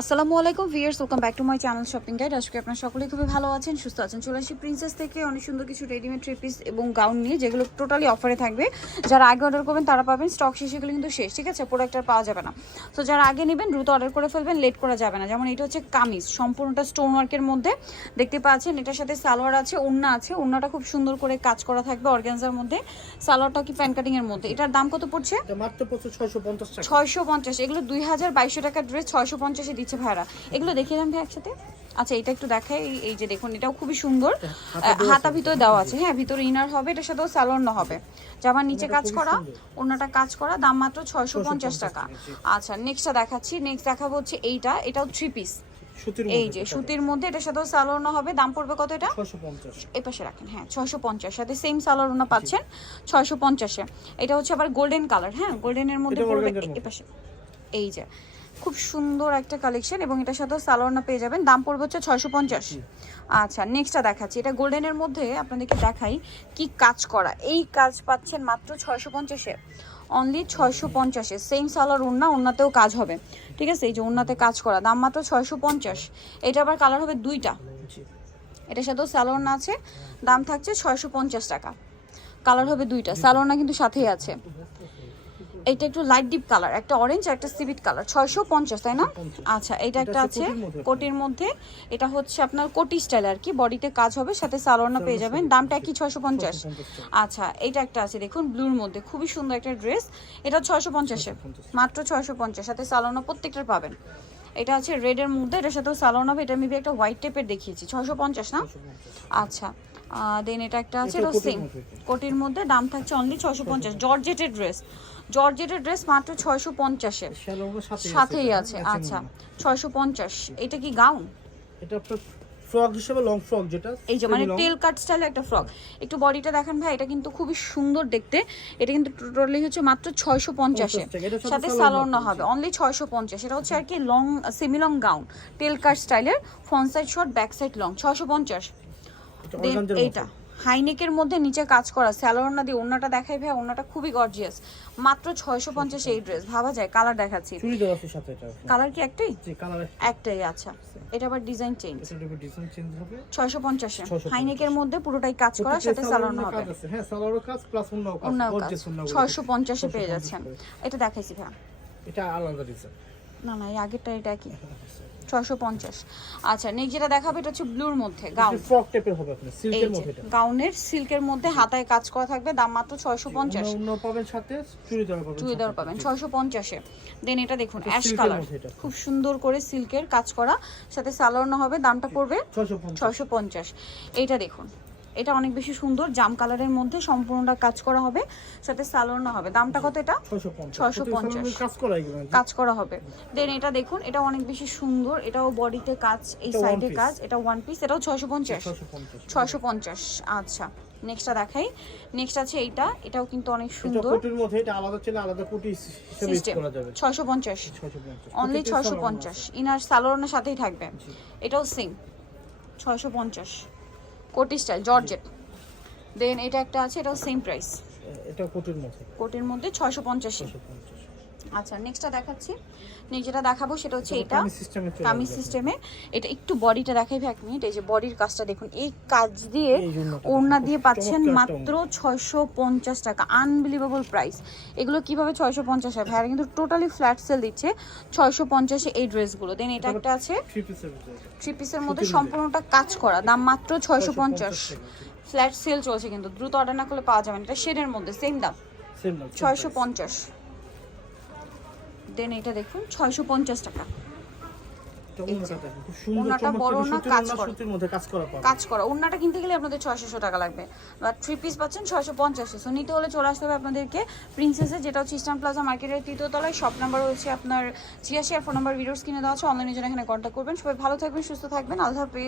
আসসালামু আলাইকুম viewers, welcome back to my channel shopping guide. আজকে আপনারা সকলেই খুবই ভালো আছেন, সুস্থ আছেন। চলে আসি প্রিন্সেস থেকে অনেক সুন্দর কিছু রেডিমেড থ্রি পিস এবং গাউন নিয়ে, যেগুলো টোটালি অফারে থাকবে। যারা আগে অর্ডার করবেন তারা পাবেন, স্টক শেষ হয়ে গেলে কিন্তু শেষ, ঠিক আছে, প্রোডাক্ট আর পাওয়া যাবে না। তো যারা আগে নেবেন দ্রুত অর্ডার করে ফেলবেন, লেট করা যাবে না। যেমন এটা হচ্ছে কামিজ, সম্পূর্ণটা স্টোন ওয়ার্কের মধ্যে দেখতে পাচ্ছেন। এটার সাথে সালোয়ার আছে, ওড়না আছে, ওড়নাটা খুব সুন্দর করে কাজ করা থাকবে অর্গানজার মধ্যে। সালোয়ারটা কি প্যান কাটিং এর মধ্যে। এটার দাম কত পড়ছে? মাত্র 650 টাকা। 650। এগুলো 2200 টাকার ড্রেস 650-এ দিচ্ছে ভাইরা। এগুলো দেখিয়ে দাম ভাই একসাথে। আচ্ছা, এটা একটু দেখাই। এই যে দেখুন, এটাও খুবই সুন্দর, হাতা ভিতরে দেওয়া আছে। হ্যাঁ, ভিতরে ইনার হবে, এটার সাথেও সালোয়ার না হবে। জামার নিচে কাজ করা, ওড়নাটা কাজ করা, দাম মাত্র 650 টাকা। আচ্ছা, নেক্সটটা দেখাচ্ছি। নেক্সট দেখাবো হচ্ছে এইটা, এটাও থ্রি পিস। এই যে সুতির মধ্যে, এটার সাথেও সালোয়ার না হবে। দাম পড়বে কত এটা? 650। এই পাশে রাখেন। হ্যাঁ, 650, সাথে সেম সালোয়ার ওনা পাচ্ছেন 650-এ। এটা হচ্ছে আবার গোল্ডেন কালার। হ্যাঁ, গোল্ডেনের মধ্যে পড়বে। এই পাশে এই যে খুব সুন্দর একটা কালেকশন, এবং এটার সাথেও সালোয়ার না পেয়ে যাবেন। দাম পড়বে হচ্ছে 650। আচ্ছা, নেক্সটটা দেখাচ্ছি। এটা গোল্ডেনের মধ্যে আপনাদেরকে দেখাই কি কাজ করা। এই কাজ পাচ্ছেন মাত্র 650-এ, অনলি 650-এ। সেম সালোয়ার ওড়নাতেও কাজ হবে, ঠিক আছে। এই যে ওড়নাতে কাজ করা, দাম মাত্র 650। এটা আবার কালার হবে দুইটা, এটার সাথেও সালোয়ার না আছে, দাম থাকছে 650 টাকা। কালার হবে দুইটা, সালোয়ার না কিন্তু সাথেই আছে। এটা একটু লাইট ডিপ কালার, একটা অরেঞ্জ আর একটা সিভিট কালার, 650, তাই না? আচ্ছা, এটা একটা আছে কোটির মধ্যে। এটা হচ্ছে আপনার কোটি স্টাইল আর কি, বডিতে কাজ হবে, সাথে সালোয়ার পেয়ে যাবেন। দামটা কি? 650। আচ্ছা, এটা একটা আছে দেখুন ব্লুর মধ্যে, খুবই সুন্দর একটা ড্রেস। এটা 650-এ, মাত্র 650, সাথে সালোয়ার প্রত্যেকটার পাবেন। এটা আছে রেডের মধ্যে, এটার সাথেও সালোয়ার হবে। এটা মেবি একটা হোয়াইট টাইপের দেখিয়েছি, 650 না? আচ্ছা, দেন এটা একটা আছে, এটা সেম কোটির মধ্যে, দাম থাকছে অনলি 650। জর্জেটের ড্রেস, জর্জেটের ড্রেস মাত্র 650-এ, সাথেই আছে। আচ্ছা, 650। এটা কি গাউন? এটা ফ্রক হিসেবে লং ফ্রক, যেটা এই যে মানে টেল কাট স্টাইলে একটা ফ্রক। একটু বডিটা দেখেন ভাই, এটা কিন্তু খুবই সুন্দর দেখতে। এটা কিন্তু টোটালি হচ্ছে মাত্র 650-এ, সাথে সালোয়ার না হবে, অনলি 650। এটা হচ্ছে আর কি লং, সেমি লং গাউন, টেল কাট স্টাইলের, front side short, back side long, 650। দেন এইটা হাইনেকের মধ্যে নিচে কাজ করা, সালোয়ার না দিয়ে ওড়নাটা দেখাই ভাই। ওড়নাটা খুবই গর্জিয়াস, মাত্র 650। এই ড্রেস ভাবা যায়। কালার দেখাচ্ছি, কালার কি একটাই? একটাই। আচ্ছা, এটা আবার ডিজাইন চেঞ্জ, 650-এ। হাইনেকের মধ্যে পুরোটাই কাজ করা, সাথে সালোয়ার না হবে। হ্যাঁ, সালোয়ারের কাজ প্লাস ওড়নাও কাজ, 650-এ পেয়ে যাচ্ছেন। এটা দেখাইছি ভাই, এটা আলাদা ডিজাইন। না না, এই আগেরটা এটা কি 650। আচ্ছা, নেক্সট যেটা দেখাবো, এটা হচ্ছে ব্লুর মধ্যে গাউন, ফ্রক টাইপের হবে, আপনার সিল্কের মধ্যে। এটা গাউনের সিল্কের মধ্যে হাতায় কাজ করা থাকবে, দাম মাত্র 650। অন্য পাবেন, সাথে চুড়িদার পাবেন 650-এ। দেন এটা দেখুন অ্যাশ কালার, খুব সুন্দর করে সিল্কের কাজ করা, সাথে সালোয়ার না হবে, দামটা পড়বে 650। এইটা দেখুন, এটা অনেক বেশি সুন্দর, জাম কালারের মধ্যে সম্পূর্ণটা কাজ করা হবে, সাথে সালোয়ার না হবে। দামটা কত? এটা 650, কাজ করা হবে। দেন এটা দেখুন, এটা অনেক বেশি সুন্দর, এটাও বডিতে কাজ, এই সাইডে কাজ, এটা ওয়ান পিস, এটাও 650। আচ্ছা, নেক্সটটা দেখাই। নেক্সট আছে এইটা, এটাও কিন্তু অনেক সুন্দর, কোটির মধ্যে। এটা আলাদা ছিল, আলাদা কোটি হিসেবে ইউজ করা যাবে। 650, অনলি 650। ইনার সালোয়ারের সাথেই থাকবে। এটাও সেম 650, কোটি স্টাইল জর্জেট। দেন এটা একটা আছে, এটাও সেম প্রাইস, এটা কোটির মধ্যে 650। আচ্ছা, নেক্সটটা দেখাচ্ছি। নেক্সট যেটা দেখাবো সেটা হচ্ছে এটা কামিজ সিস্টেমে। এটা একটু বডিটা দেখাই ভাই এক মিনিট। এই যে বডির কাজটা দেখুন, এই কাজ দিয়ে ওড়না দিয়ে পাচ্ছেন মাত্র 650 টাকা। Unbelievable price. এগুলো কিভাবে 650 হয় ভাইয়া? কিন্তু টোটালি ফ্ল্যাট সেল দিচ্ছে 650-এ এই ড্রেসগুলো। দেন এটা একটা আছে থ্রি পিসের মধ্যে, সম্পূর্ণটা কাজ করা, দাম মাত্র 650। ফ্ল্যাট সেল চলছে, কিন্তু দ্রুত অর্ডার না করলে পাওয়া যাবে না। এটা শেডের মধ্যে সেম দাম 650। দেন এটা দেখুন 650 টাকা। ওড়নাটা বড় না, কাজ করা। ওড়নাটা কিনতে গেলে আপনাদের 600 টাকা লাগবে, বা থ্রি পিস পাচ্ছেন 650। সো নিতে হলে চলে আসতে হবে আপনাদেরকে প্রিন্সেসে, যেটা হচ্ছে ইস্টার্ন প্লাজা মার্কেটের 3য় তলায়। শপ নাম্বার হচ্ছে আপনার 86, আর ফোন নাম্বার ভিডিওস কিনে দেওয়া আছে। অনলাইনে জন্য এখানে কন্ট্যাক্ট করবেন। সবাই ভালো থাকবেন, সুস্থ থাকবেন, আল্লাহ হাফেজ।